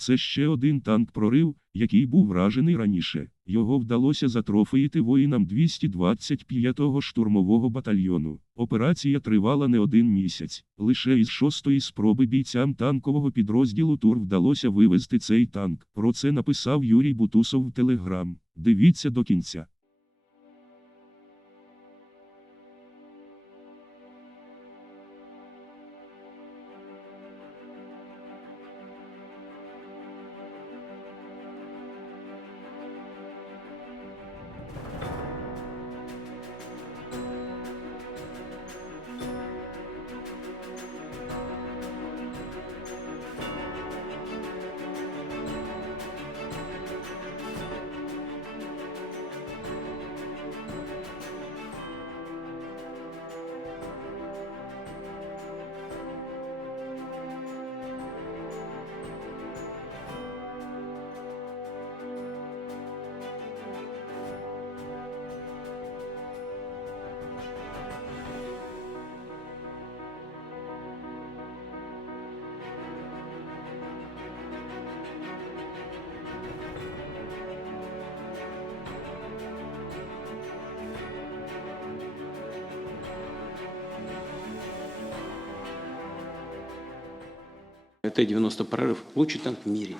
Це ще один танк прорив, який був вражений раніше. Його вдалося затрофеїти воїнам 225-го штурмового батальйону. Операція тривала не один місяць. Лише із шостої спроби бійцям танкового підрозділу ТУР вдалося вивезти цей танк. Про це написав Юрій Бутусов в Телеграм. Дивіться до кінця. Т-90 прорыв лучший танк в мире.